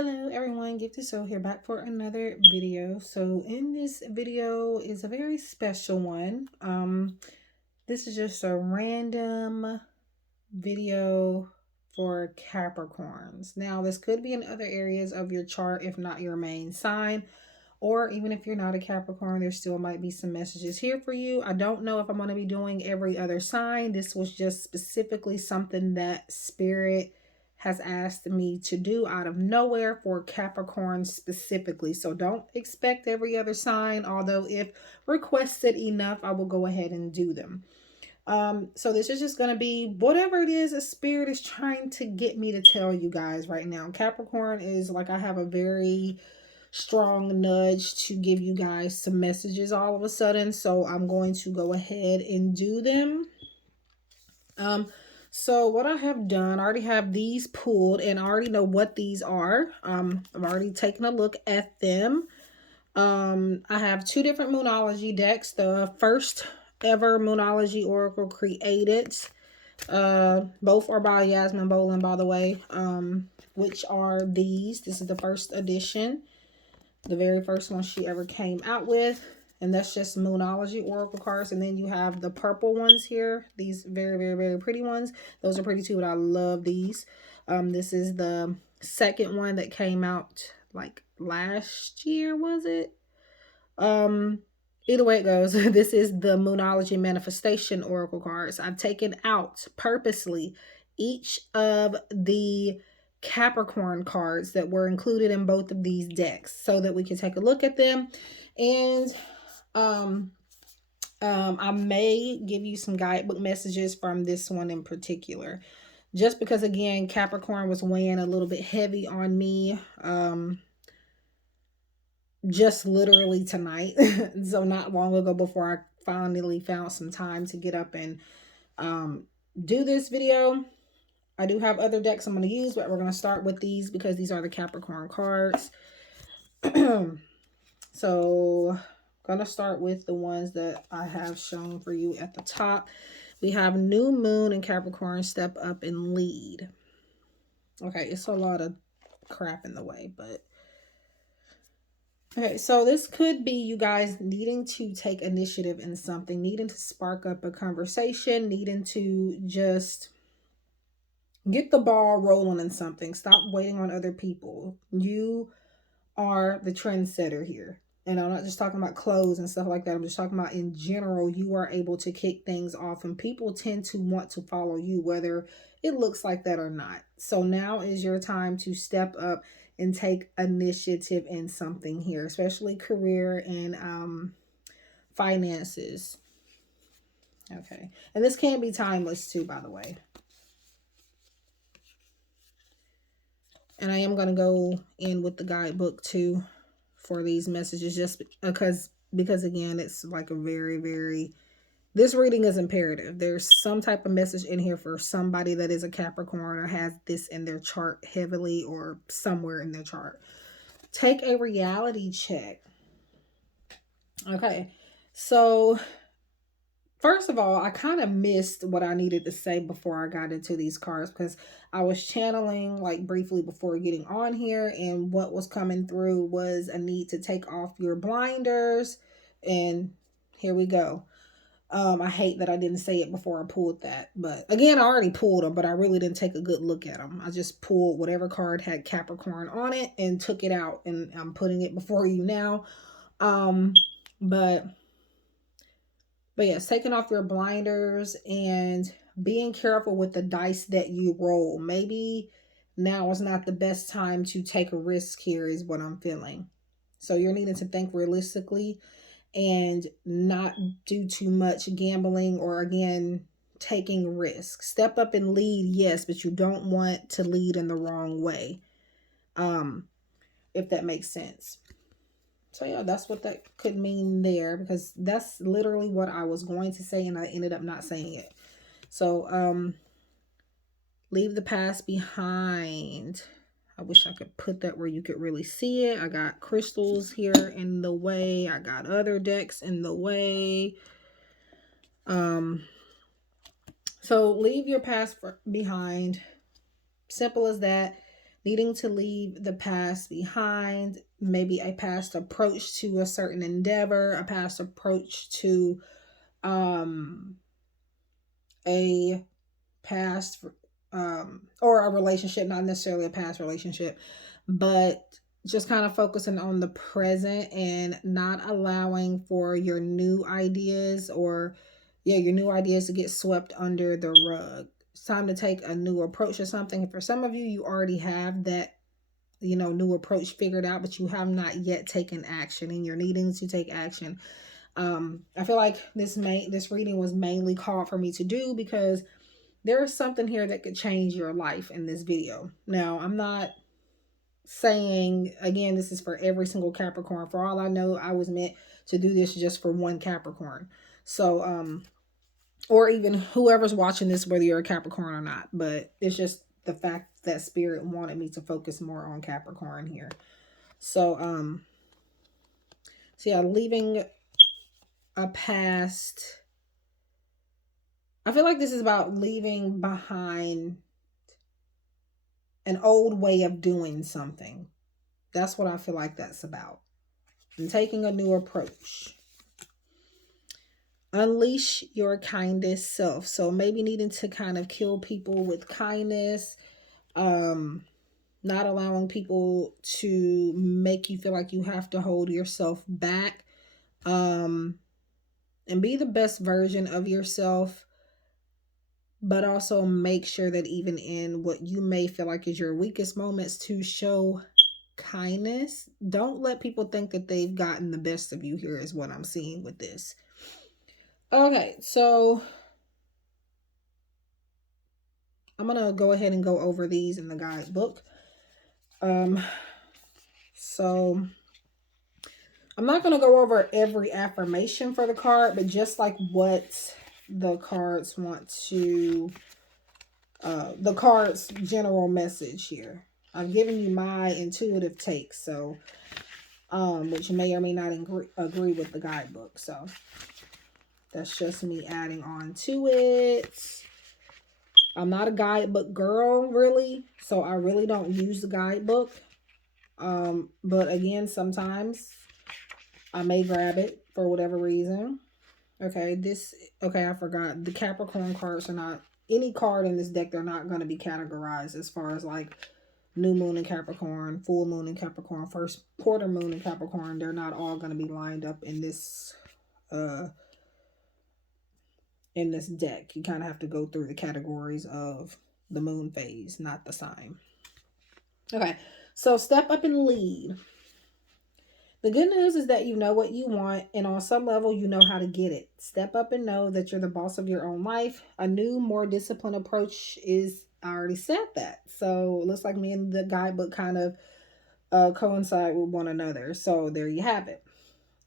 Hello everyone, GiftedSoul here, back for another video. So in this video is a very special one. This is just a random video for Capricorns. Now this could be in other areas of your chart if not your main sign, or even if you're not a Capricorn, there still might be some messages here for you. I don't know if I'm going to be doing every other sign. This was just specifically something that Spirit has asked me to do out of nowhere for Capricorn specifically. So don't expect every other sign, although if requested enough, I will go ahead and do them. So this is just going to be whatever it is a Spirit is trying to get me to tell you guys right now. Capricorn is like, I have a very strong nudge to give you guys some messages all of a sudden. So I'm going to go ahead and do them. So what I have done, I already have these pulled and I already know what these are. I've already taken a look at them. I have two different Moonology decks. The first ever Moonology Oracle created. Both are by Yasmin Bolin, by the way. Which are these. This is the first edition. The very first one she ever came out with. And that's just Moonology Oracle cards. And then you have the purple ones here. These very, very, very pretty ones. Those are pretty too, but I love these. This is the second one that came out like last year, was it? Either way it goes, this is the Moonology Manifestation Oracle cards. I've taken out purposely each of the Capricorn cards that were included in both of these decks so that we can take a look at them. And I may give you some guidebook messages from this one in particular, just because again Capricorn was weighing a little bit heavy on me just literally tonight. So not long ago, before I finally found some time to get up and do this video. I do have other decks I'm going to use, but we're going to start with these because these are the Capricorn cards. So I'm going to start with the ones that I have shown for you at the top. We have New Moon and Capricorn, step up and lead. Okay, it's a lot of crap in the way, but okay, so this could be you guys needing to take initiative in something, needing to spark up a conversation, needing to just get the ball rolling in something. Stop waiting on other people. You are the trendsetter here. And I'm not just talking about clothes and stuff like that. I'm just talking about in general, you are able to kick things off and people tend to want to follow you, whether it looks like that or not. So now is your time to step up and take initiative in something here, especially career and finances. Okay. And this can be timeless too, by the way. And I am going to go in with the guidebook too for these messages, just because again, it's like a very, very, this reading is imperative. There's some type of message in here for somebody that is a Capricorn or has this in their chart heavily or somewhere in their chart. Take a reality check. Okay, so first of all, I kind of missed what I needed to say before I got into these cards because I was channeling like briefly before getting on here, and what was coming through was a need to take off your blinders. And here we go. I hate that I didn't say it before I pulled that, but again, I already pulled them, but I really didn't take a good look at them. I just pulled whatever card had Capricorn on it and took it out, and I'm putting it before you now. But yes, taking off your blinders and being careful with the dice that you roll. Maybe now is not the best time to take a risk here is what I'm feeling. So you're needing to think realistically and not do too much gambling or, again, taking risks. Step up and lead, yes, but you don't want to lead in the wrong way, if that makes sense. So yeah, that's what that could mean there, because that's literally what I was going to say and I ended up not saying it. So leave the past behind. I wish I could put that where you could really see it. I got crystals here in the way. I got other decks in the way. So leave your past behind. Simple as that. needing to leave the past behind, maybe a past approach to a certain endeavor, a past approach to a past or a relationship, not necessarily a past relationship, but just kind of focusing on the present and not allowing for your new ideas or your new ideas to get swept under the rug. It's time to take a new approach to something. For some of you, you already have that new approach figured out, but you have not yet taken action and you're needing to take action. I feel like this reading was mainly called for me to do because there is something here that could change your life in this video. Now, I'm not saying, again, this is for every single Capricorn. For all I know, I was meant to do this just for one Capricorn. So, or even whoever's watching this, whether you're a Capricorn or not. But it's just the fact that Spirit wanted me to focus more on Capricorn here. So, yeah, leaving a past. I feel like this is about leaving behind an old way of doing something. That's what I feel like that's about. And taking a new approach. Unleash your kindest self. So maybe needing to kind of kill people with kindness. Not allowing people to make you feel like you have to hold yourself back. And be the best version of yourself. But also make sure that even in what you may feel like is your weakest moments, to show kindness. Don't let people think that they've gotten the best of you here is what I'm seeing with this. Okay, so I'm going to go ahead and go over these in the guidebook. So I'm not going to go over every affirmation for the card, but just like what the cards want to, the card's general message here. I'm giving you my intuitive take, so, which may or may not agree with the guidebook. So that's just me adding on to it. I'm not a guidebook girl, really, so I really don't use the guidebook. But again, sometimes I may grab it for whatever reason. Okay, I forgot. The Capricorn cards are not, any card in this deck, they're not going to be categorized as far as like new moon in Capricorn, full moon in Capricorn, first quarter moon in Capricorn. They're not all going to be lined up in this deck. You kind of have to go through the categories of the moon phase, not the sign. Okay, so step up and lead. The good news is that you know what you want, and on some level, you know how to get it. Step up and know that you're the boss of your own life. A new, more disciplined approach is, I already said that. So it looks like me and the guidebook kind of coincide with one another. So there you have it.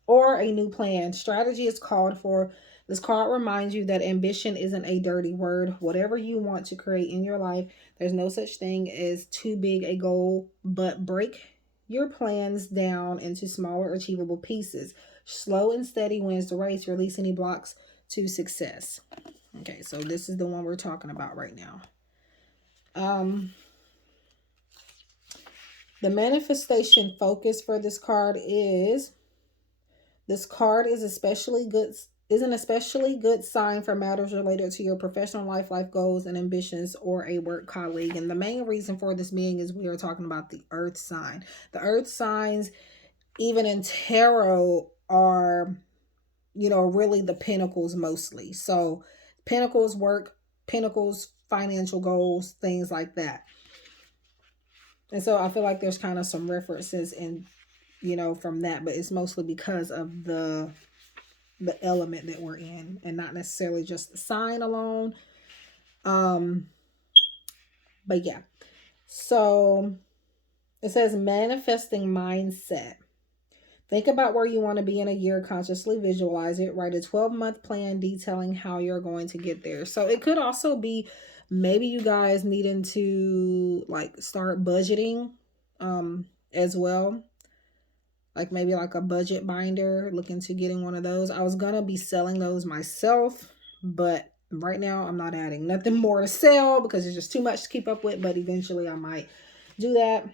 Or a new plan. Strategy is called for. This card reminds you that ambition isn't a dirty word. Whatever you want to create in your life, there's no such thing as too big a goal, but break your plans down into smaller, achievable pieces. Slow and steady wins the race. Release any blocks to success. Okay, so this is the one we're talking about right now. The manifestation focus for this card is, this card is an especially good sign for matters related to your professional life goals and ambitions, or a work colleague. And the main reason for this being is we are talking about the earth sign. The earth signs, even in tarot, are, really the pentacles mostly. So pentacles, work, pentacles, financial goals, things like that. And so I feel like there's kind of some references in, from that, but it's mostly because of the element that we're in and not necessarily just the sign alone. But yeah, so it says manifesting mindset. Think about where you want to be in a year, consciously visualize it, write a 12-month plan detailing how you're going to get there. So it could also be maybe you guys needing to like start budgeting as well. Like maybe like a budget binder, looking to getting one of those. I was going to be selling those myself, but right now I'm not adding nothing more to sell because it's just too much to keep up with, but eventually I might do that.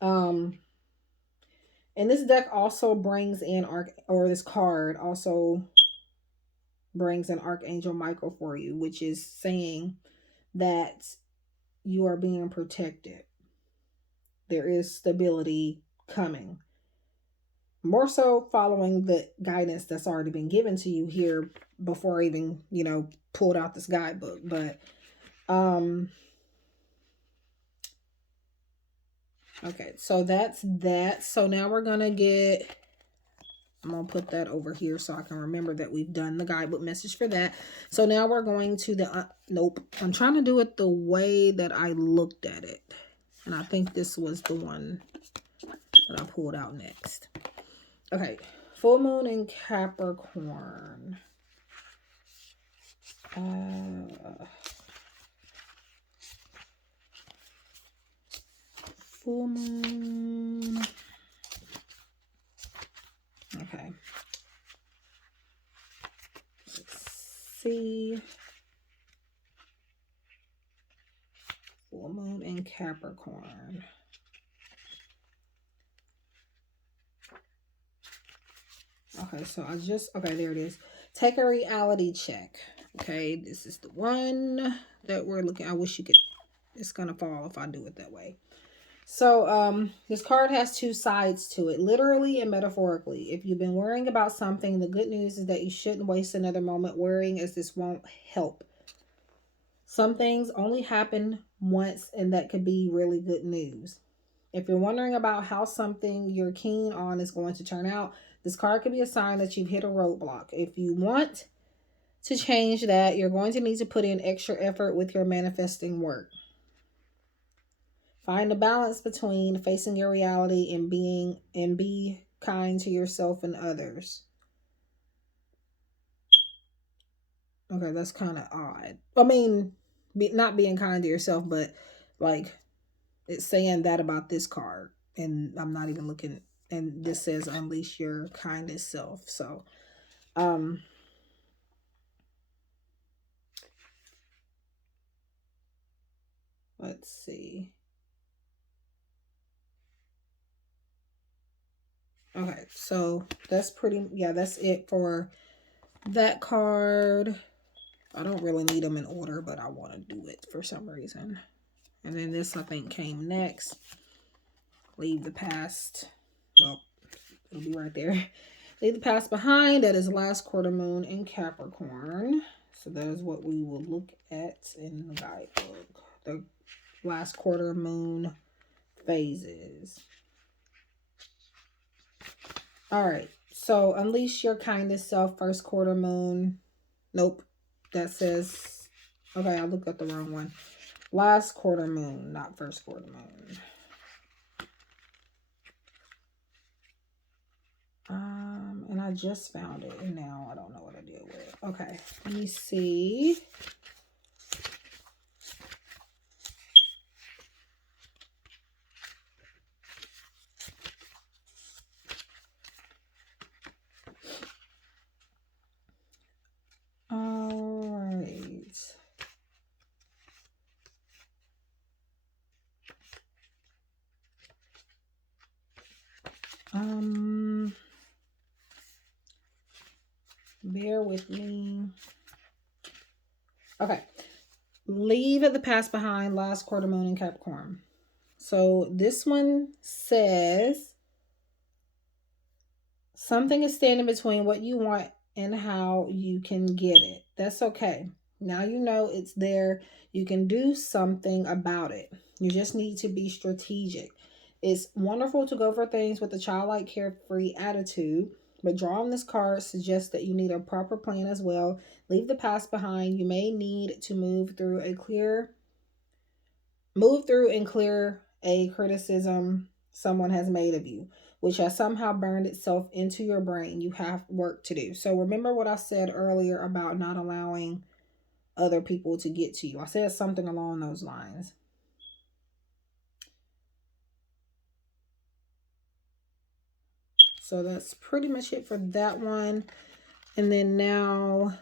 And this deck also brings in this card also brings an Archangel Michael for you, which is saying that you are being protected. There is stability coming. More so following the guidance that's already been given to you here before even, pulled out this guidebook. But okay, so that's that. So now we're gonna I'm gonna put that over here so I can remember that we've done the guidebook message for that. So now we're going to the nope. I'm trying to do it the way that I looked at it, and I think this was the one that I pulled out next. Okay, full moon in Capricorn. Full moon. Okay. Let's see. Full moon in Capricorn. Okay, so okay, there it is. Take a reality check. Okay, this is the one that we're looking. I wish you could, it's gonna fall if I do it that way. So this card has two sides to it, literally and metaphorically. If you've been worrying about something, the good news is that you shouldn't waste another moment worrying, as this won't help. Some things only happen once, and that could be really good news. If you're wondering about how something you're keen on is going to turn out, this card could be a sign that you've hit a roadblock. If you want to change that, you're going to need to put in extra effort with your manifesting work. Find a balance between facing your reality and be kind to yourself and others. Okay, that's kind of odd. I mean, not being kind to yourself, but like it's saying that about this card, and I'm not even looking. And this says unleash your kindest self. So, let's see. Okay, so that's that's it for that card. I don't really need them in order, but I want to do it for some reason. And then this, I think, came next. Leave the past. Well, it'll be right there. Leave the past behind. That is last quarter moon in Capricorn. So that is what we will look at in the guidebook. The last quarter moon phases. All right. So unleash your kindest self, first quarter moon. Nope. That says, okay, I looked at the wrong one. Last quarter moon, not first quarter moon. And I just found it, and now I don't know what I did with it. Okay, let me see. All right. Bear with me. Okay. Leave the past behind, last quarter moon in Capricorn. So this one says something is standing between what you want and how you can get it. That's okay. Now you know it's there. You can do something about it. You just need to be strategic. It's wonderful to go for things with a childlike, carefree attitude, but drawing this card suggests that you need a proper plan as well. Leave the past behind. You may need to move through and clear a criticism someone has made of you, which has somehow burned itself into your brain. You have work to do. So remember what I said earlier about not allowing other people to get to you. I said something along those lines. So that's pretty much it for that one. And then now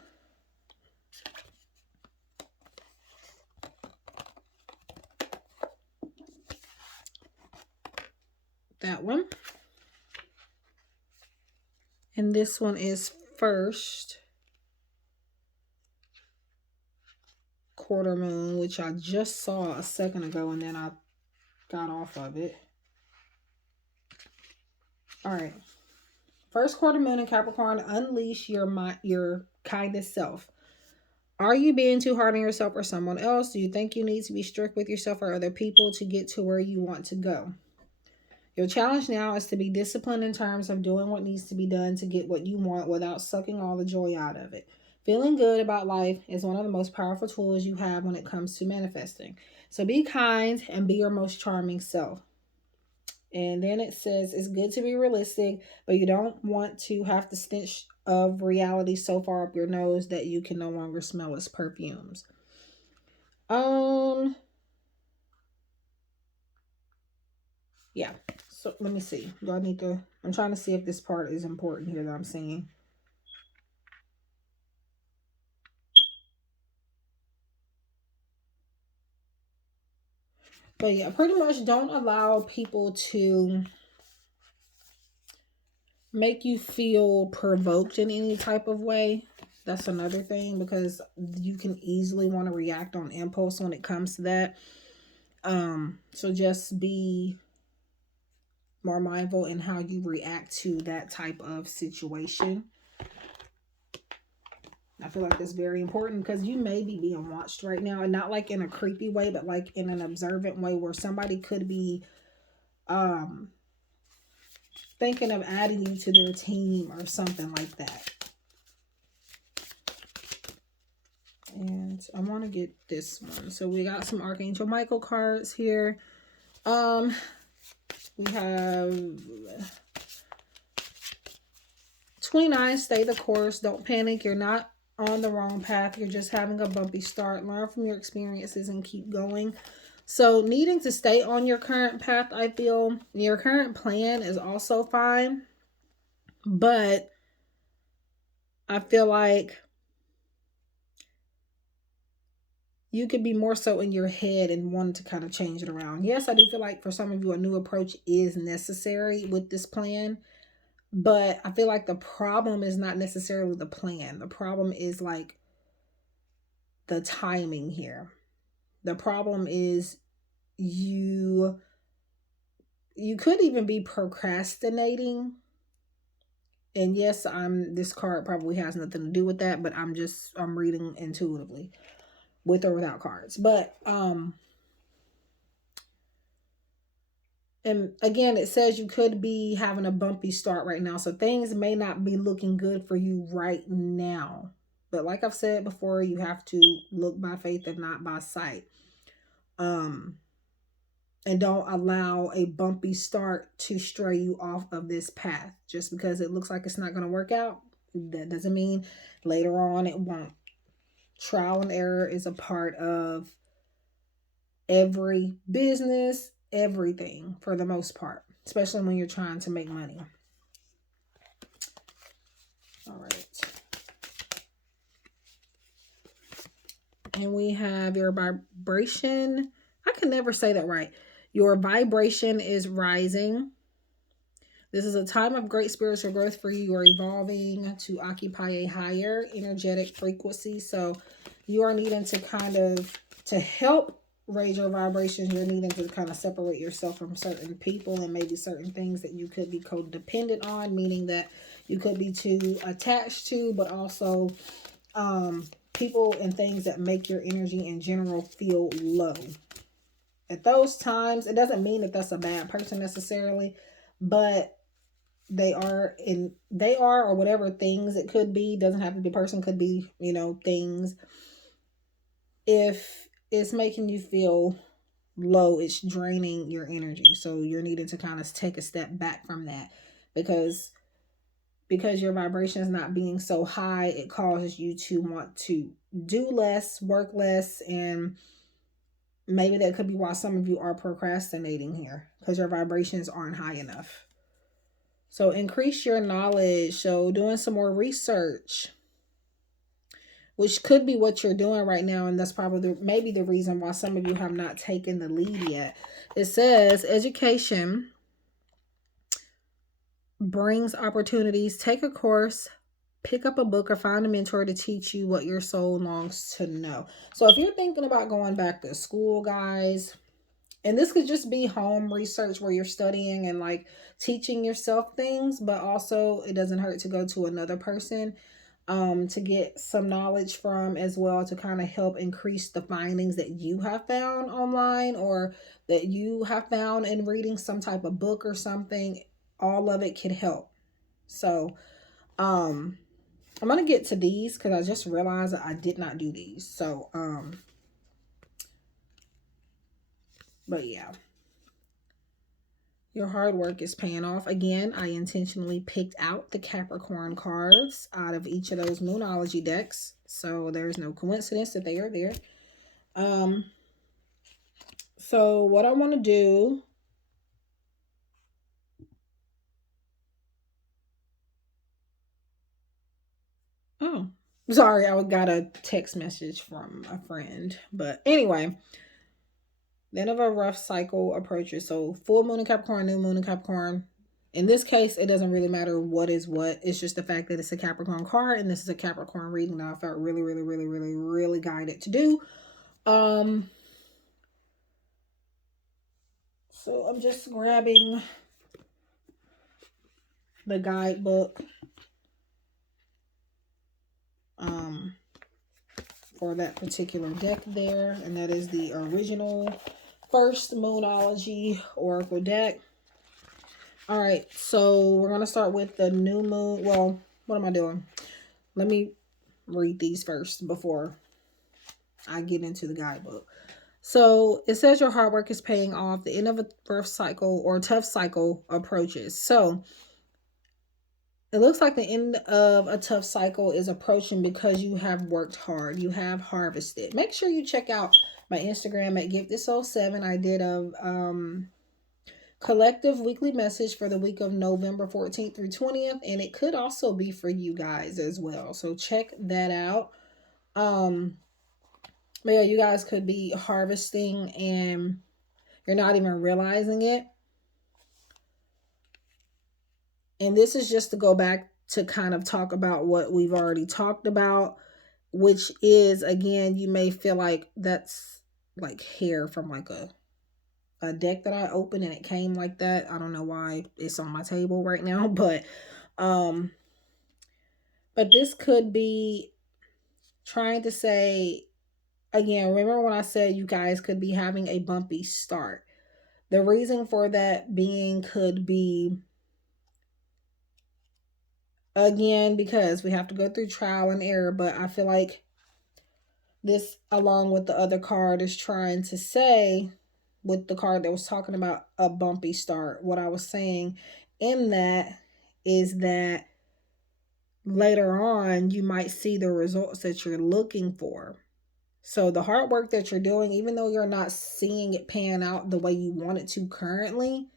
that one. And this one is first quarter moon, which I just saw a second ago and then I got off of it. All right. First quarter moon in Capricorn, unleash your kindest self. Are you being too hard on yourself or someone else? Do you think you need to be strict with yourself or other people to get to where you want to go? Your challenge now is to be disciplined in terms of doing what needs to be done to get what you want without sucking all the joy out of it. Feeling good about life is one of the most powerful tools you have when it comes to manifesting. So be kind and be your most charming self. And then it says it's good to be realistic, but you don't want to have the stench of reality so far up your nose that you can no longer smell its perfumes. Yeah. So let me see. Do I need to? I'm trying to see if this part is important here that I'm seeing. But yeah, pretty much don't allow people to make you feel provoked in any type of way. That's another thing, because you can easily want to react on impulse when it comes to that. So just be more mindful in how you react to that type of situation. I feel like that's very important because you may be being watched right now, and not like in a creepy way, but like in an observant way where somebody could be thinking of adding you to their team or something like that. And I want to get this one. So we got some Archangel Michael cards here. We have 29, stay the course. Don't panic. You're not on the wrong path. You're just having a bumpy start. Learn from your experiences and keep going. So needing to stay on your current path, I feel your current plan is also fine. But I feel like you could be more so in your head and want to kind of change it around. Yes, I do feel like for some of you, a new approach is necessary with this plan. But I feel like the problem is not necessarily the plan. The problem is like the timing here. The problem is you could even be procrastinating. And yes, this card probably has nothing to do with that, but I'm reading intuitively with or without cards. But and again, it says you could be having a bumpy start right now. So things may not be looking good for you right now. But like I've said before, you have to look by faith and not by sight. And don't allow a bumpy start to stray you off of this path. Just because it looks like it's not going to work out, that doesn't mean later on it won't. Trial and error is a part of every business, everything for the most part, especially when you're trying to make money. All right. And we have your vibration. I can never say that right. Your vibration is rising. This is a time of great spiritual growth for you. You are evolving to occupy a higher energetic frequency. So you are needing to to help raise your vibrations, you're needing to kind of separate yourself from certain people and maybe certain things that you could be codependent on, meaning that you could be too attached to, but also people and things that make your energy in general feel low. At those times, it doesn't mean that that's a bad person necessarily, but they are, or whatever things it could be, doesn't have to be a person, could be, things. If it's making you feel low, it's draining your energy. So you're needing to kind of take a step back from that, because your vibration is not being so high, it causes you to want to do less, work less, and maybe that could be why some of you are procrastinating here, because your vibrations aren't high enough. So increase your knowledge. So doing some more research, which could be what you're doing right now. And that's probably maybe the reason why some of you have not taken the lead yet. It says education brings opportunities. Take a course, pick up a book, or find a mentor to teach you what your soul longs to know. So if you're thinking about going back to school, guys, and this could just be home research where you're studying and like teaching yourself things, but also it doesn't hurt to go to another person to get some knowledge from as well, to kind of help increase the findings that you have found online or that you have found in reading some type of book or something. All of it can help. So I'm gonna get to these because I just realized that I did not do these. So but yeah, your hard work is paying off. Again, I intentionally picked out the Capricorn cards out of each of those Moonology decks, so there's no coincidence that they are there. Um, so what I want to do, oh, sorry, I got a text message from a friend, but anyway, then of a rough cycle approaches. So full moon in Capricorn, new moon in Capricorn. In this case, it doesn't really matter what is what. It's just the fact that it's a Capricorn card and this is a Capricorn reading that I felt really, really, really, really, really guided to do. So I'm just grabbing the guidebook for that particular deck there, and that is the original first Moonology Oracle deck. All right, so we're gonna start with the new moon. Well, what am I doing? Let me read these first before I get into the guidebook. So it says your hard work is paying off. The end of a rough cycle or tough cycle approaches. So it looks like the end of a tough cycle is approaching because you have worked hard. You have harvested. Make sure you check out my Instagram at GiftedSoul7. I did a collective weekly message for the week of November 14th through 20th. And it could also be for you guys as well. So check that out. But yeah, you guys could be harvesting and you're not even realizing it. And this is just to go back to kind of talk about what we've already talked about, which is, again, you may feel like that's like hair from like a deck that I opened and it came like that. I don't know why it's on my table right now, but this could be trying to say, again, remember when I said you guys could be having a bumpy start. The reason for that being could be, again, because we have to go through trial and error, but I feel like this, along with the other card, is trying to say, with the card that was talking about a bumpy start, what I was saying in that is that later on you might see the results that you're looking for. So the hard work that you're doing, even though you're not seeing it pan out the way you want it to currently,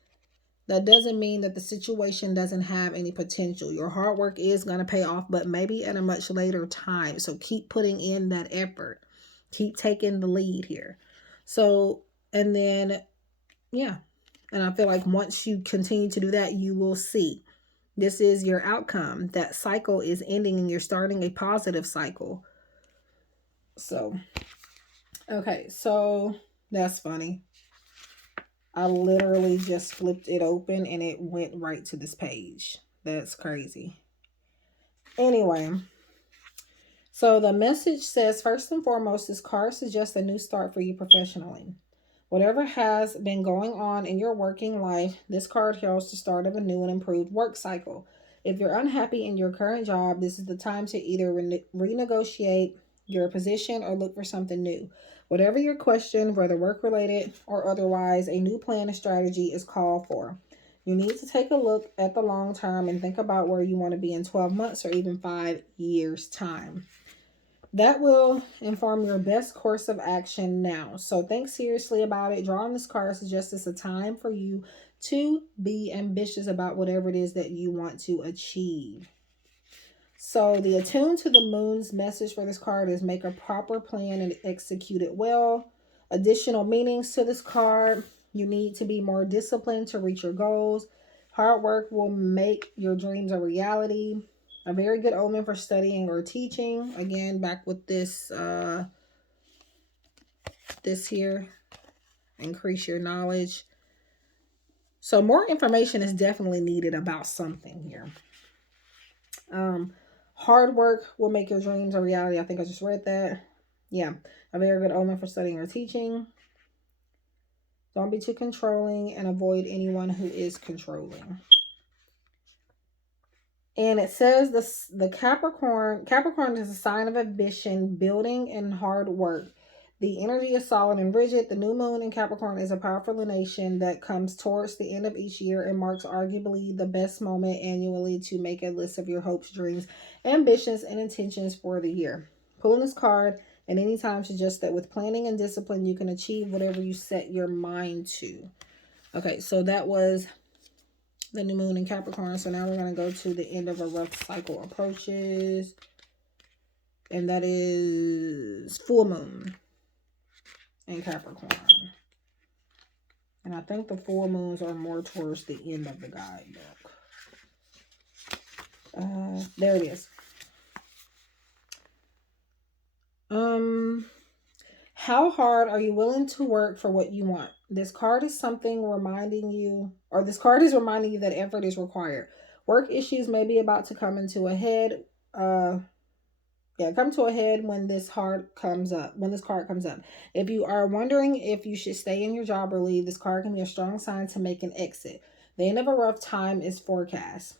that doesn't mean that the situation doesn't have any potential. Your hard work is going to pay off, but maybe at a much later time. So keep putting in that effort. Keep taking the lead here. So, and then, yeah. And I feel like once you continue to do that, you will see. This is your outcome. That cycle is ending and you're starting a positive cycle. So, okay. So that's funny. I literally just flipped it open and it went right to this page. That's crazy. Anyway, so the message says, first and foremost, this card suggests a new start for you professionally. Whatever has been going on in your working life, this card heralds the start of a new and improved work cycle. If you're unhappy in your current job, this is the time to either renegotiate your position or look for something new. Whatever your question, whether work-related or otherwise, a new plan and strategy is called for. You need to take a look at the long term and think about where you want to be in 12 months or even 5 years' time. That will inform your best course of action now. So think seriously about it. Drawing this card suggests it's a time for you to be ambitious about whatever it is that you want to achieve. So the attune to the moon's message for this card is make a proper plan and execute it well. Additional meanings to this card: you need to be more disciplined to reach your goals. Hard work will make your dreams a reality. A very good omen for studying or teaching. Again, back with this this here. Increase your knowledge. So more information is definitely needed about something here. Hard work will make your dreams a reality. I think I just read that. Yeah, a very good omen for studying or teaching. Don't be too controlling and avoid anyone who is controlling. And it says the Capricorn is a sign of ambition, building, and hard work. The energy is solid and rigid. The new moon in Capricorn is a powerful lunation that comes towards the end of each year and marks arguably the best moment annually to make a list of your hopes, dreams, ambitions, and intentions for the year. Pulling this card at any time suggests that with planning and discipline, you can achieve whatever you set your mind to. Okay, so that was the new moon in Capricorn. So now we're going to go to the end of a rough cycle approaches. And that is full moon in Capricorn. And I think the full moons are more towards the end of the guidebook. There it is. How hard are you willing to work for what you want? This card is reminding you that effort is required. Work issues may be about to come to a head when this card comes up. If you are wondering if you should stay in your job or leave, this card can be a strong sign to make an exit. The end of a rough time is forecast.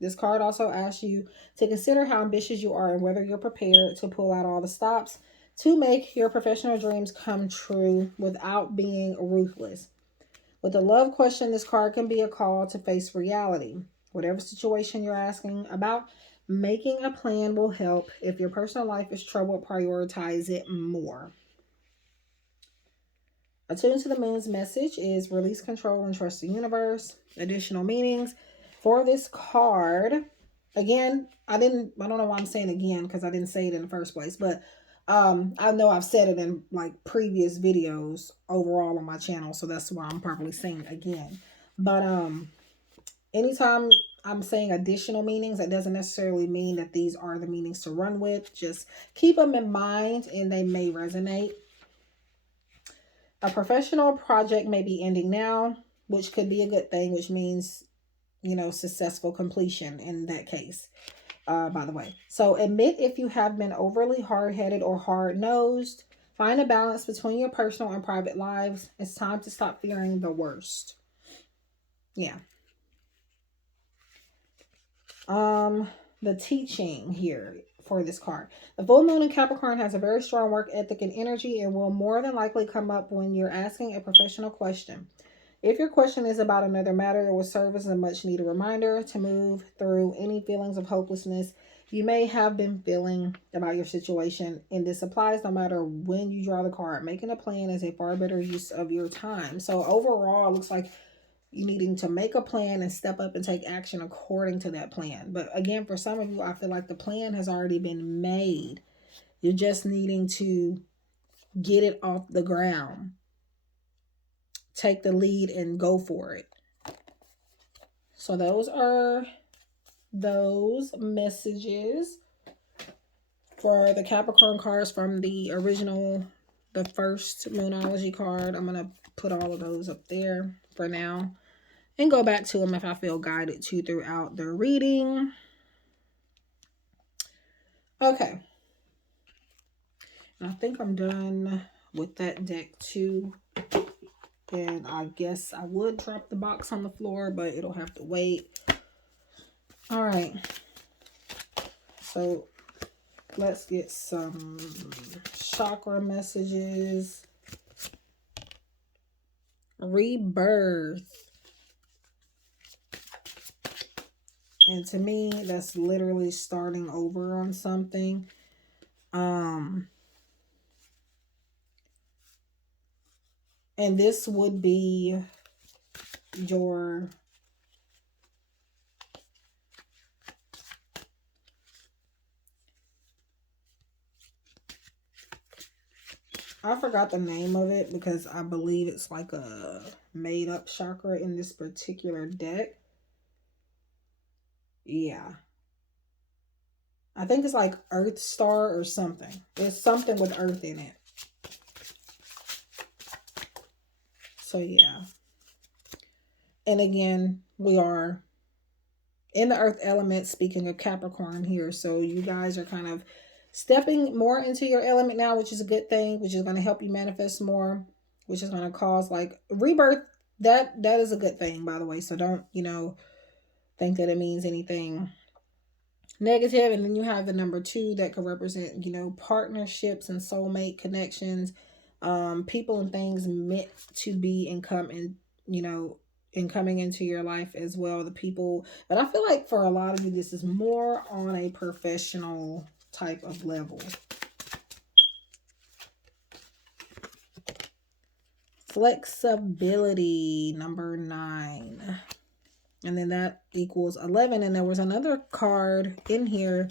This card also asks you to consider how ambitious you are and whether you're prepared to pull out all the stops to make your professional dreams come true without being ruthless. With the love question, this card can be a call to face reality. Whatever situation you're asking about, making a plan will help. If your personal life is troubled, prioritize it more. Attuned to the moon's message is release control and trust the universe. Additional meanings for this card. Again, I don't know why I'm saying again because I didn't say it in the first place, but I know I've said it in like previous videos overall on my channel, so that's why I'm probably saying again. But anytime I'm saying additional meanings, that doesn't necessarily mean that these are the meanings to run with. Just keep them in mind and they may resonate. A professional project may be ending now, which could be a good thing, which means, successful completion in that case, by the way. So admit if you have been overly hard-headed or hard-nosed. Find a balance between your personal and private lives. It's time to stop fearing the worst. Yeah. The teaching here for this card. The full moon in Capricorn has a very strong work ethic and energy and will more than likely come up when you're asking a professional question. If your question is about another matter, it will serve as a much needed reminder to move through any feelings of hopelessness you may have been feeling about your situation. And this applies no matter when you draw the card. Making a plan is a far better use of your time. So overall, it looks like you needing to make a plan and step up and take action according to that plan. But again, for some of you, I feel like the plan has already been made. You're just needing to get it off the ground. Take the lead and go for it. So those are those messages for the Capricorn cards from the first Moonology card. I'm going to put all of those up there for now and go back to them if I feel guided to throughout the reading. Okay. I think I'm done with that deck too. And I guess I would drop the box on the floor, but it'll have to wait. All right. So let's get some chakra messages. Rebirth. And to me, that's literally starting over on something. And this would be your I forgot the name of it because I believe it's like a made up chakra in this particular deck. Yeah. I think it's like Earth Star or something. It's something with Earth in it. So yeah. And again, we are in the earth element, speaking of Capricorn here. So you guys are kind of stepping more into your element now, which is a good thing, which is going to help you manifest more, which is going to cause like rebirth. That is a good thing, by the way. So don't, think that it means anything negative. And then you have the number 2 that could represent, partnerships and soulmate connections, people and things meant to be and come in, you know and coming into your life as well, the people. But I feel like for a lot of you, this is more on a professional type of level. Flexibility, number 9, and then that equals 11. And there was another card in here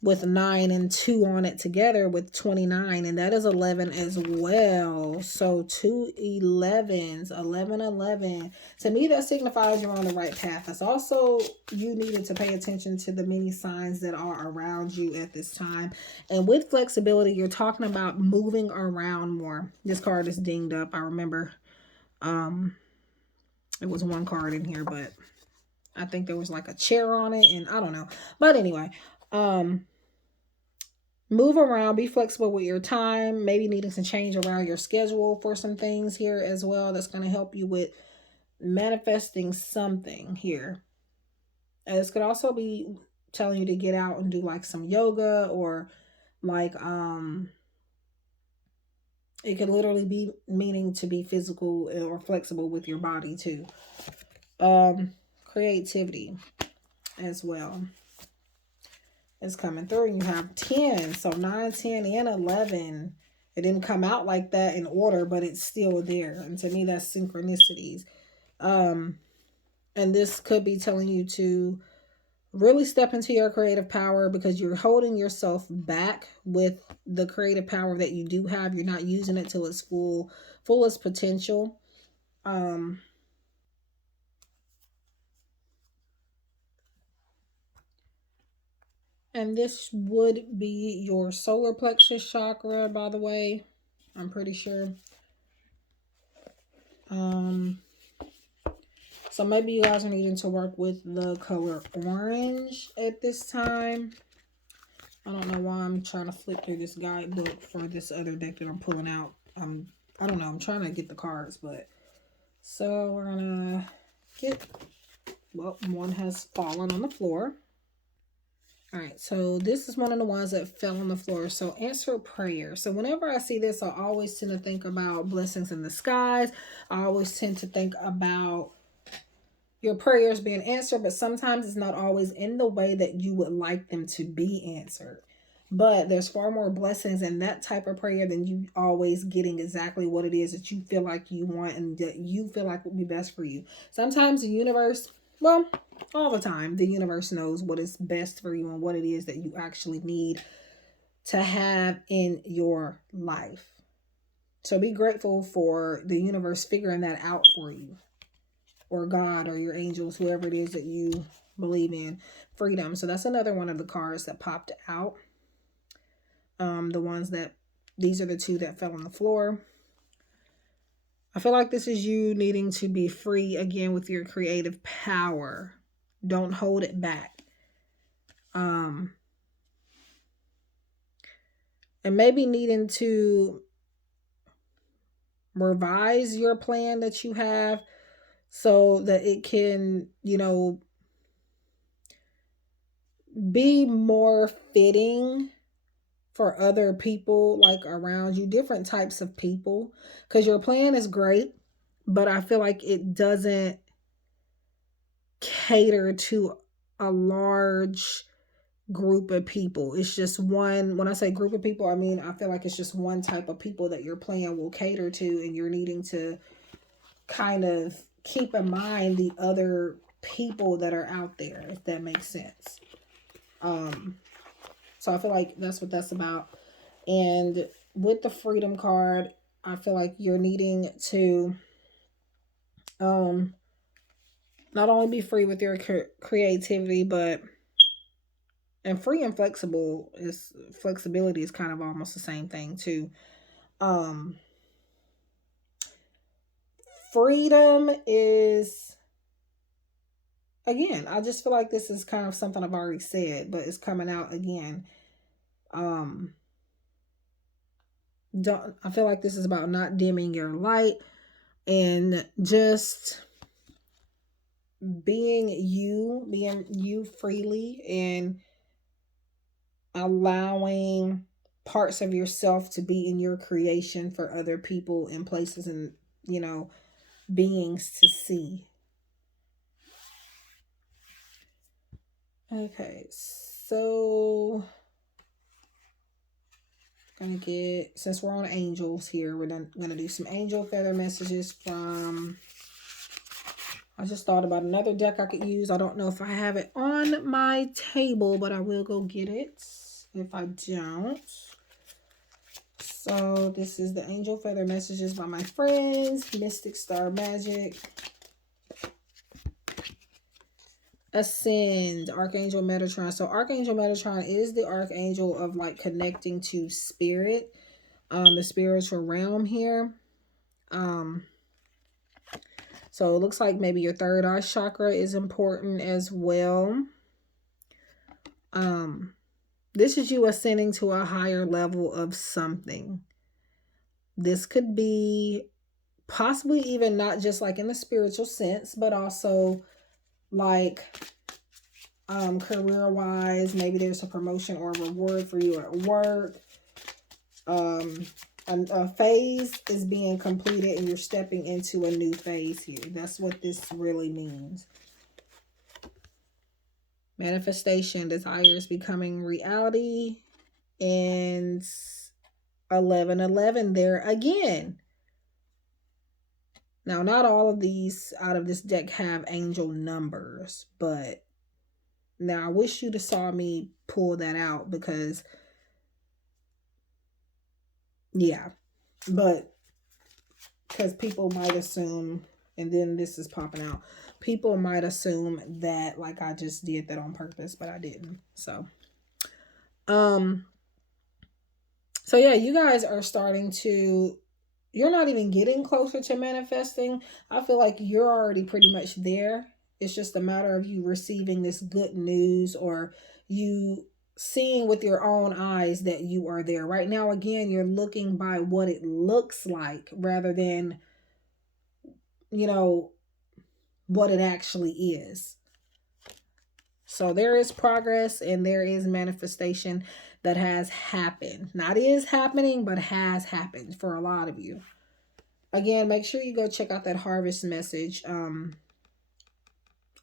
with 9 and 2 on it together with 29, and that is 11 as well. So 2 11s, 11 11. To me, that signifies you're on the right path. That's also you needed to pay attention to the many signs that are around you at this time. And with flexibility, you're talking about moving around more. This card is dinged up. I remember it was one card in here, but I think there was like a chair on it, and I don't know. But anyway, move around, be flexible with your time, maybe needing to change around your schedule for some things here as well. That's going to help you with manifesting something here. And this could also be telling you to get out and do like some yoga, or like it could literally be meaning to be physical or flexible with your body too. Creativity as well is coming through. You have 10, so 9, 10, and 11. It didn't come out like that in order, but it's still there. And to me, that's synchronicities. And this could be telling you to really step into your creative power, because you're holding yourself back with the creative power that you do have. You're not using it till its fullest potential. And this would be your solar plexus chakra, by the way. I'm pretty sure. So maybe you guys are needing to work with the color orange at this time. I don't know why I'm trying to flip through this guidebook for this other deck that I'm pulling out. I don't know. I'm trying to get the cards, but so we're gonna get. Well, one has fallen on the floor. All right, so this is one of the ones that fell on the floor. So answer prayer. So whenever I see this, I always tend to think about blessings in the skies. I always tend to think about your prayers being answered, but sometimes it's not always in the way that you would like them to be answered. But there's far more blessings in that type of prayer than you always getting exactly what it is that you feel like you want and that you feel like would be best for you. Sometimes the universe, well, all the time, the universe knows what is best for you and what it is that you actually need to have in your life. So be grateful for the universe figuring that out for you, or God, or your angels, whoever it is that you believe in. Freedom. So that's another one of the cards that popped out. These are the 2 that fell on the floor. I feel like this is you needing to be free again with your creative power. Don't hold it back. And maybe needing to revise your plan that you have so that it can, be more fitting for other people like around you, different types of people, because your plan is great, but I feel like it doesn't cater to a large group of people. It's just one. When I say group of people, I mean I feel like it's just one type of people that your plan will cater to, and you're needing to kind of keep in mind the other people that are out there, if that makes sense. So I feel like that's what that's about. And with the freedom card, I feel like you're needing to not not only be free with your creativity, but and free and flexible is flexibility is kind of almost the same thing too. Um, freedom is, again, I just feel like this is kind of something I've already said, but it's coming out again. Um, don't I feel like this is about not dimming your light and just being you freely, and allowing parts of yourself to be in your creation for other people and places and, you know, beings to see. Okay, so gonna get, since we're on angels here, we're gonna do some angel feather messages from, I just thought about another deck I could use. I don't know if I have it on my table, but I will go get it if I don't. So this is the angel feather messages by my friends, Mystic Star Magic, Ascend, Archangel Metatron. So Archangel Metatron is the archangel of like connecting to spirit, the spiritual realm here. So it looks like maybe your third eye chakra is important as well. This is you ascending to a higher level of something. This could be possibly even not just like in the spiritual sense, but also like career wise. Maybe there's a promotion or a reward for you at work. A phase is being completed and you're stepping into a new phase here. That's what this really means. Manifestation, desires becoming reality. And 1111 there again. Now, not all of these out of this deck have angel numbers, but now I wish you'd have saw me pull that out because, yeah, but because people might assume, and then this is popping out, people might assume that like I just did that on purpose, but I didn't. So yeah, you guys are starting to, you're not even getting closer to manifesting. I feel like you're already pretty much there. It's just a matter of you receiving this good news or you seeing with your own eyes that you are there. Right now, again, you're looking by what it looks like rather than, you know, what it actually is. So there is progress and there is manifestation that has happened. Not is happening, but has happened for a lot of you. Again, make sure you go check out that harvest message on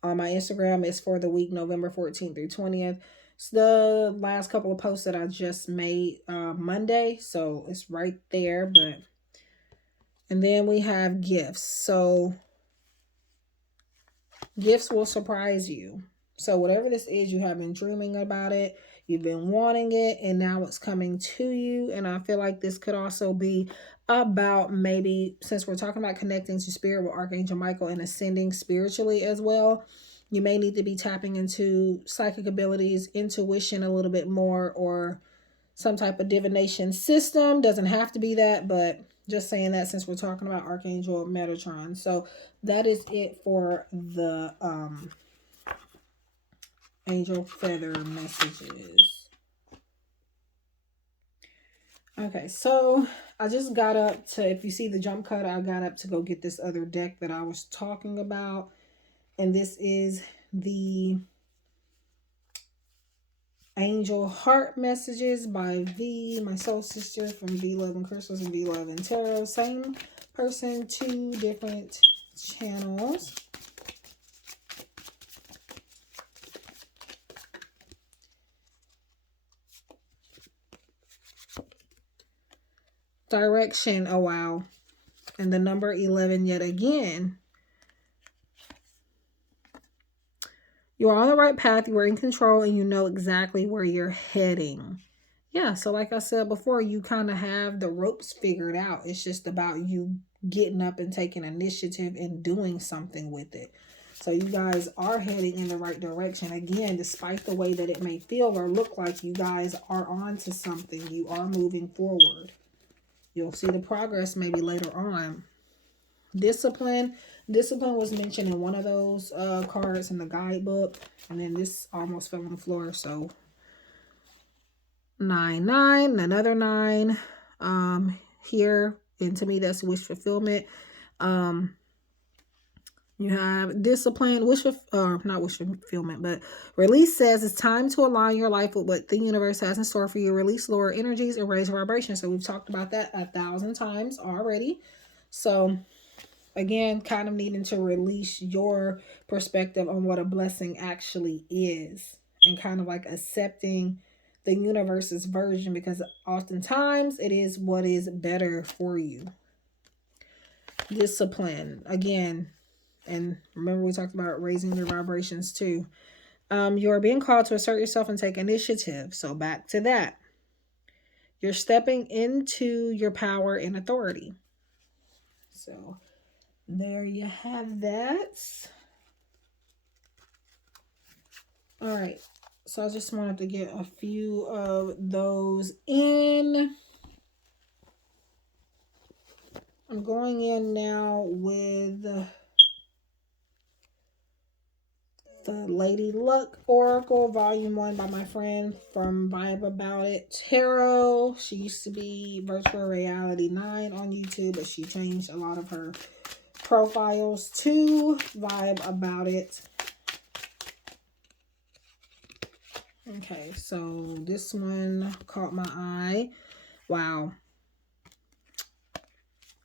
my Instagram. It's for the week November 14th through 20th. It's the last couple of posts that I just made Monday. So it's right there. And then we have gifts. So gifts will surprise you. So whatever this is, you have been dreaming about it. You've been wanting it, and now it's coming to you. And I feel like this could also be about, maybe, since we're talking about connecting to spirit with Archangel Michael and ascending spiritually as well, you may need to be tapping into psychic abilities, intuition a little bit more, or some type of divination system. Doesn't have to be that, but just saying that since we're talking about Archangel Metatron. So that is it for the angel feather messages. Okay, so I just got up to, if you see the jump cut, I got up to go get this other deck that I was talking about. And this is the Angel Heart Messages by V, my soul sister from V Love and Crystals and V Love and Tarot. Same person, two different channels. Direction, oh wow. And the number 11 yet again. You are on the right path, you are in control, and you know exactly where you're heading. Yeah, so like I said before, you kind of have the ropes figured out. It's just about you getting up and taking initiative and doing something with it. So you guys are heading in the right direction. Again, despite the way that it may feel or look like, you guys are on to something. You are moving forward. You'll see the progress maybe later on. Discipline. Discipline was mentioned in one of those cards in the guidebook. And then this almost fell on the floor. So 9, 9, another 9 here. And to me, that's wish fulfillment. You have discipline, not wish fulfillment, but release says it's time to align your life with what the universe has in store for you. Release lower energies and raise vibrations. So we've talked about that 1,000 times already. So again, kind of needing to release your perspective on what a blessing actually is, and kind of like accepting the universe's version, because oftentimes it is what is better for you. Discipline, again, and remember we talked about raising your vibrations too. You're being called to assert yourself and take initiative. So back to that. You're stepping into your power and authority. So there you have that. All right. So I just wanted to get a few of those in. I'm going in now with the Lady Luck Oracle, Volume 1 by my friend from Vibe About It Tarot. She used to be Virtual Reality 9 on YouTube, but she changed a lot of her profiles to Vibe About It. Okay, so this one caught my eye. Wow.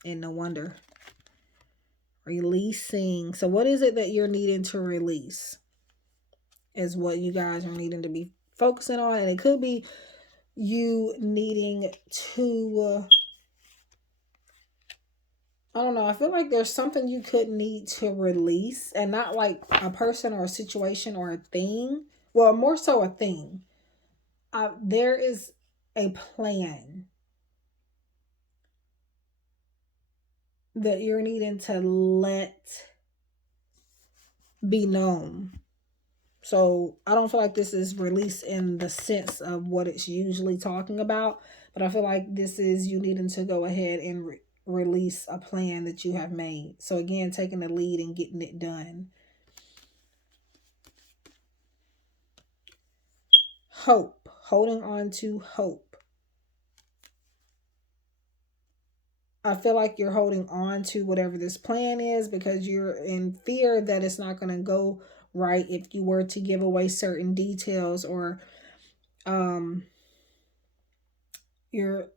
And no wonder. Releasing. So what is it that you're needing to release? Is what you guys are needing to be focusing on. And it could be you needing to, I don't know. I feel like there's something you could need to release, and not like a person or a situation or a thing. Well, more so a thing. There is a plan that you're needing to let be known. So I don't feel like this is release in the sense of what it's usually talking about, but I feel like this is you needing to go ahead and release a plan that you have made. So again, taking the lead and getting it done. Hope. Holding on to hope. I feel like you're holding on to whatever this plan is because you're in fear that it's not going to go right if you were to give away certain details, or you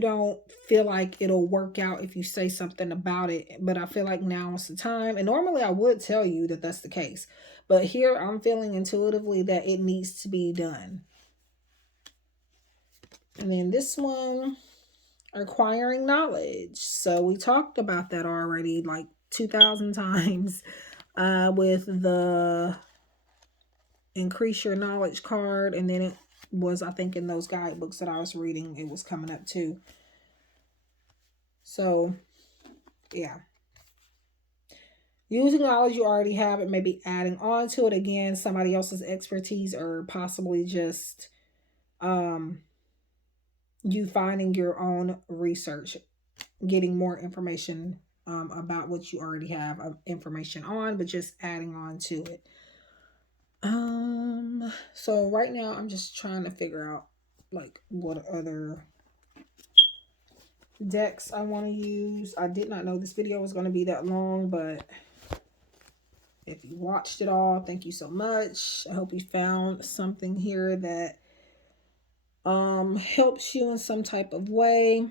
don't feel like it'll work out if you say something about it. But I feel like now is the time, and normally I would tell you that that's the case, but here I'm feeling intuitively that it needs to be done. And then this one, acquiring knowledge. So we talked about that already like 2,000 times with the increase your knowledge card, and then it was, I think, in those guidebooks that I was reading, it was coming up too. So yeah, using knowledge you already have, it maybe adding on to it, again, somebody else's expertise, or possibly just you finding your own research, getting more information about what you already have information on, but just adding on to it. So right now I'm just trying to figure out like what other decks I want to use. I did not know this video was going to be that long, but if you watched it all, thank you so much. I hope you found something here that helps you in some type of way.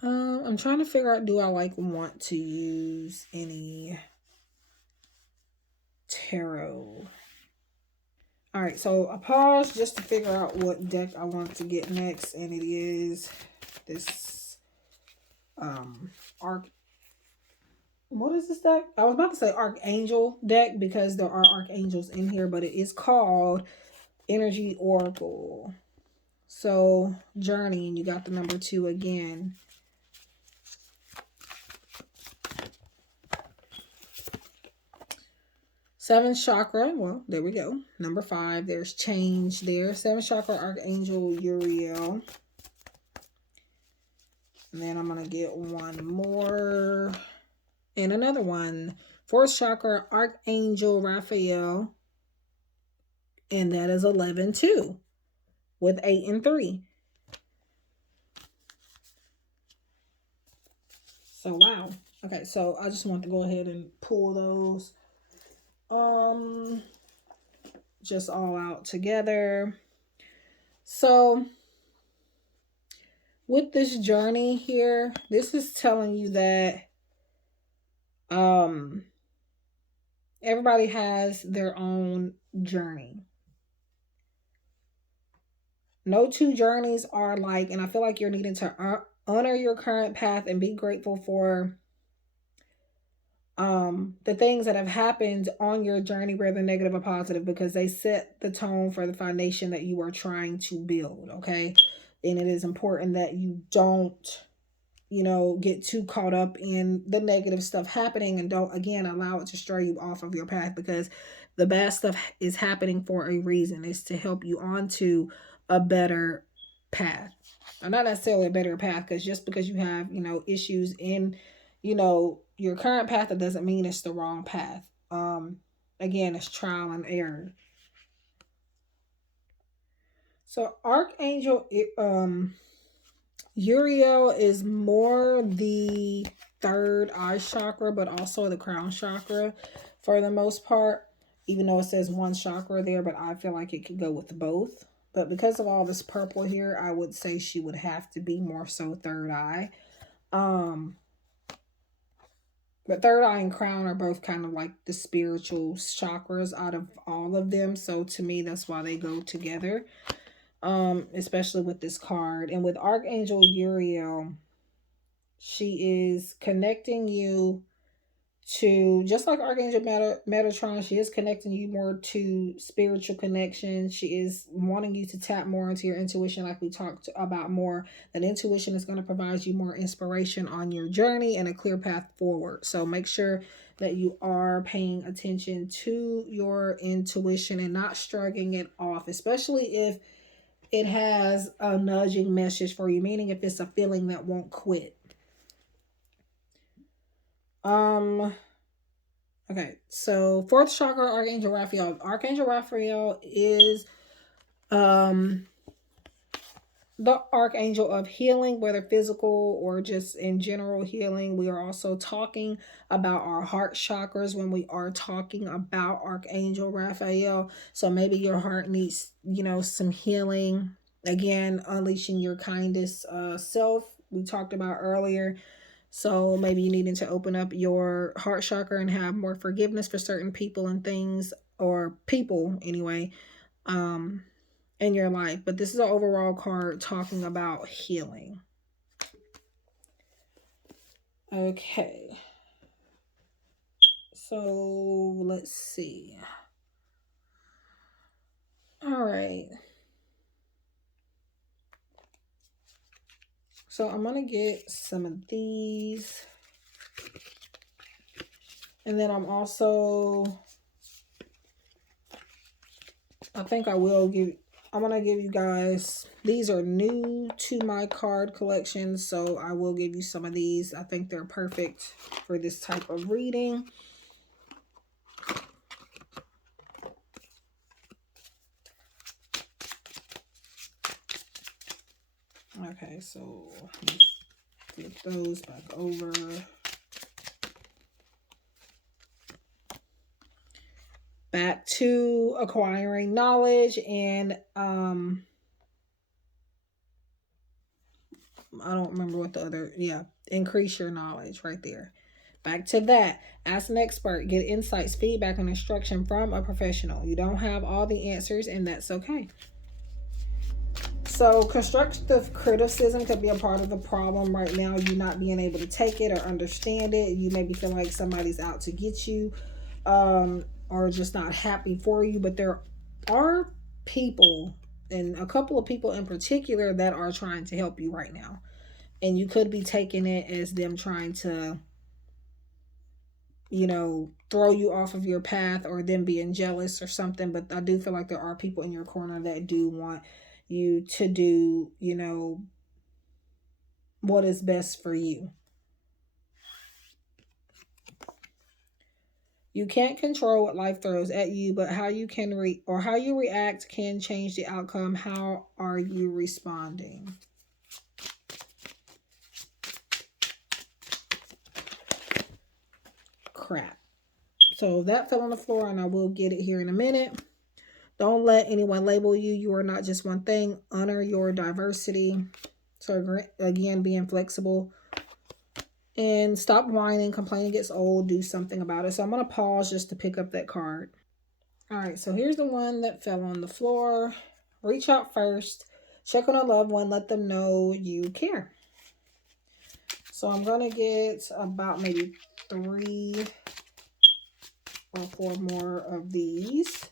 I'm trying to figure out, do I want to use any tarot? All right, so I paused just to figure out what deck I want to get next, and it is this what is this deck? I was about to say Archangel deck because there are archangels in here, but it is called Energy Oracle. So Journey, and you got the number 2 again. Seventh chakra, well, there we go. Number 5, there's change there. Seventh chakra, Archangel Uriel. And then I'm going to get one more. And another one. Fourth chakra, Archangel Raphael. And that is 11 too. With 8 and 3. So, wow. Okay, so I just want to go ahead and pull those. Just all out together. So with this journey here, this is telling you that everybody has their own journey. No two journeys are like, and I feel like you're needing to honor your current path and be grateful for the things that have happened on your journey, whether negative or positive, because they set the tone for the foundation that you are trying to build. Okay. And it is important that you don't, get too caught up in the negative stuff happening, and don't, again, allow it to stray you off of your path, because the bad stuff is happening for a reason. It's to help you onto a better path. Or not necessarily a better path, because just because you have, issues in, your current path, that doesn't mean it's the wrong path. Again, it's trial and error. So Archangel Uriel is more the third eye chakra, but also the crown chakra for the most part, even though it says one chakra there, but I feel like it could go with both. But because of all this purple here, I would say she would have to be more so third eye. But third eye and crown are both kind of like the spiritual chakras out of all of them. So to me, that's why they go together. Especially with this card. And with Archangel Uriel, she is connecting you to, just like Archangel Metatron, she is connecting you more to spiritual connection. She is wanting you to tap more into your intuition, like we talked about more. That intuition is going to provide you more inspiration on your journey and a clear path forward. So make sure that you are paying attention to your intuition and not shrugging it off, especially if it has a nudging message for you, meaning if it's a feeling that won't quit. Okay, so fourth chakra, Archangel Raphael. Archangel Raphael is the archangel of healing, whether physical or just in general healing. We are also talking about our heart chakras when we are talking about Archangel Raphael. So maybe your heart needs, some healing. Again, unleashing your kindest self, we talked about earlier. So maybe you needing to open up your heart chakra and have more forgiveness for certain people and things, or people anyway, in your life. But this is an overall card talking about healing. Okay. So let's see. All right. So I'm going to get some of these. And then I'm going to give you guys, these are new to my card collection, so I will give you some of these. I think they're perfect for this type of reading. Okay, so flip those back over. Back to acquiring knowledge and I don't remember what the other, increase your knowledge right there. Back to that. Ask an expert, get insights, feedback, and instruction from a professional. You don't have all the answers, and that's okay. So constructive criticism could be a part of the problem right now. You not being able to take it or understand it. You maybe feel like somebody's out to get you, or just not happy for you. But there are people, and a couple of people in particular, that are trying to help you right now. And you could be taking it as them trying to throw you off of your path or them being jealous or something. But I do feel like there are people in your corner that do want you to do, what is best for you. You can't control what life throws at you, but how you can how you react can change the outcome. How are you responding? Crap. So that fell on the floor, and I will get it here in a minute. Don't let anyone label you. You are not just one thing. Honor your diversity. So again, being flexible. And stop whining. Complaining gets old. Do something about it. So I'm going to pause just to pick up that card. All right, so here's the one that fell on the floor. Reach out first. Check on a loved one. Let them know you care. So I'm going to get about maybe 3 or 4 more of these.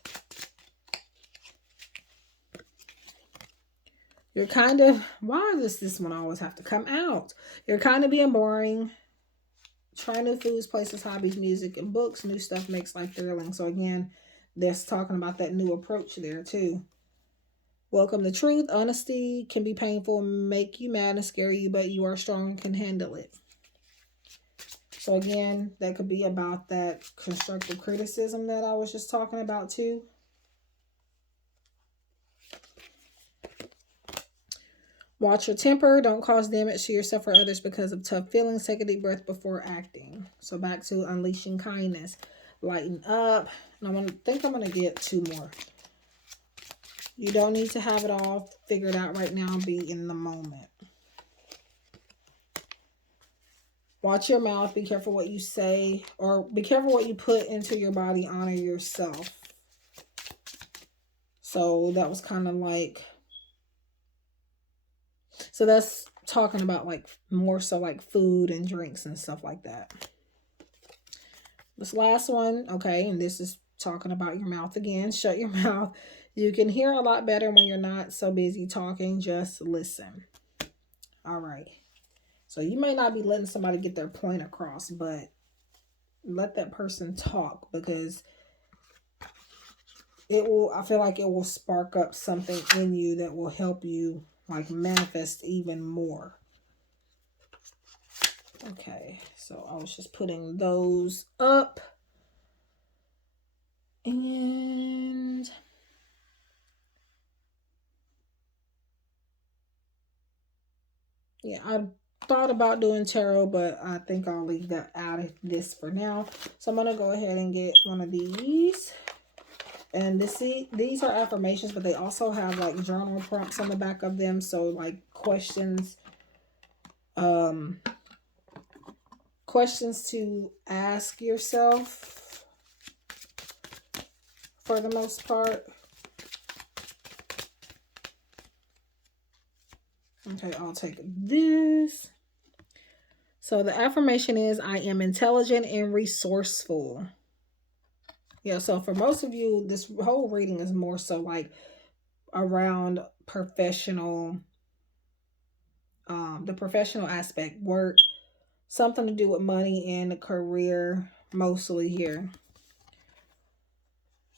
You're kind of, why does this one always have to come out? You're kind of being boring. Try new foods, places, hobbies, music, and books. New stuff makes life thrilling. So again, that's talking about that new approach there too. Welcome to truth. Honesty can be painful, make you mad and scare you, but you are strong and can handle it. So again, that could be about that constructive criticism that I was just talking about too. Watch your temper. Don't cause damage to yourself or others because of tough feelings. Take a deep breath before acting. So back to unleashing kindness. Lighten up. And I'm going to get 2 more. You don't need to have it all figured out right now. Be in the moment. Watch your mouth. Be careful what you say, or be careful what you put into your body. Honor yourself. So that was kind of like, so that's talking about like more so like food and drinks and stuff like that. This last one, okay, and this is talking about your mouth again. Shut your mouth. You can hear a lot better when you're not so busy talking. Just listen. All right. So you may not be letting somebody get their point across, but let that person talk, because I feel like it will spark up something in you that will help you like manifest even more. Okay, so I was just putting those up. And yeah, I thought about doing tarot, but I think I'll leave that out of this for now. So I'm going to go ahead and get one of these. And these are affirmations, but they also have like journal prompts on the back of them. So like questions to ask yourself for the most part. Okay, I'll take this. So the affirmation is, I am intelligent and resourceful. Yeah, so for most of you, this whole reading is more so like around professional, the professional aspect, work, something to do with money and career, mostly here.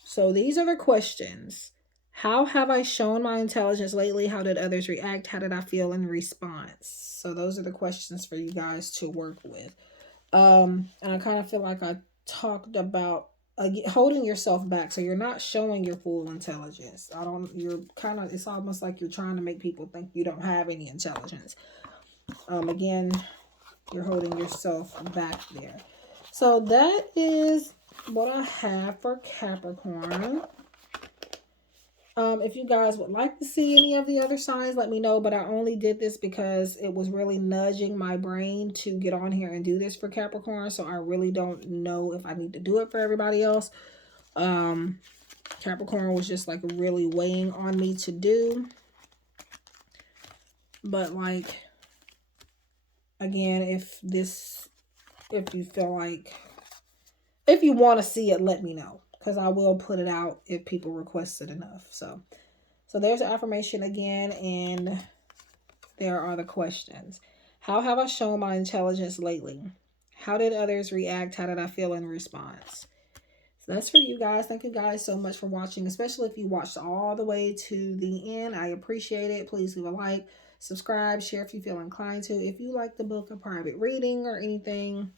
So these are the questions. How have I shown my intelligence lately? How did others react? How did I feel in response? So those are the questions for you guys to work with. And I kind of feel like I talked about holding yourself back. So you're not showing your full intelligence. It's almost like you're trying to make people think you don't have any intelligence. Again, you're holding yourself back there. So that is what I have for Capricorn. If you guys would like to see any of the other signs, let me know. But I only did this because it was really nudging my brain to get on here and do this for Capricorn. So I really don't know if I need to do it for everybody else. Capricorn was just like really weighing on me to do. But like, again, if you feel like, if you want to see it, let me know, because I will put it out if people request it enough. So there's the affirmation again, and there are the questions. How have I shown my intelligence lately? How did others react? How did I feel in response? So that's for you guys. Thank you guys so much for watching, especially if you watched all the way to the end. I appreciate it. Please leave a like, subscribe, share if you feel inclined to. If you like the book, a private reading or anything,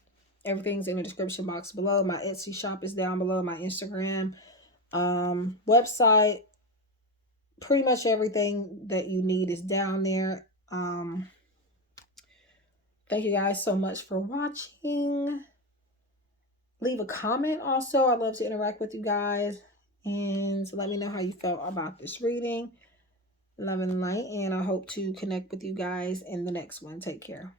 everything's in the description box below. My Etsy shop is down below, my Instagram, website, pretty much everything that you need is down there. Thank you guys so much for watching. Leave a comment also. I love to interact with you guys. And let me know how you felt about this reading. Love and light. And I hope to connect with you guys in the next one. Take care.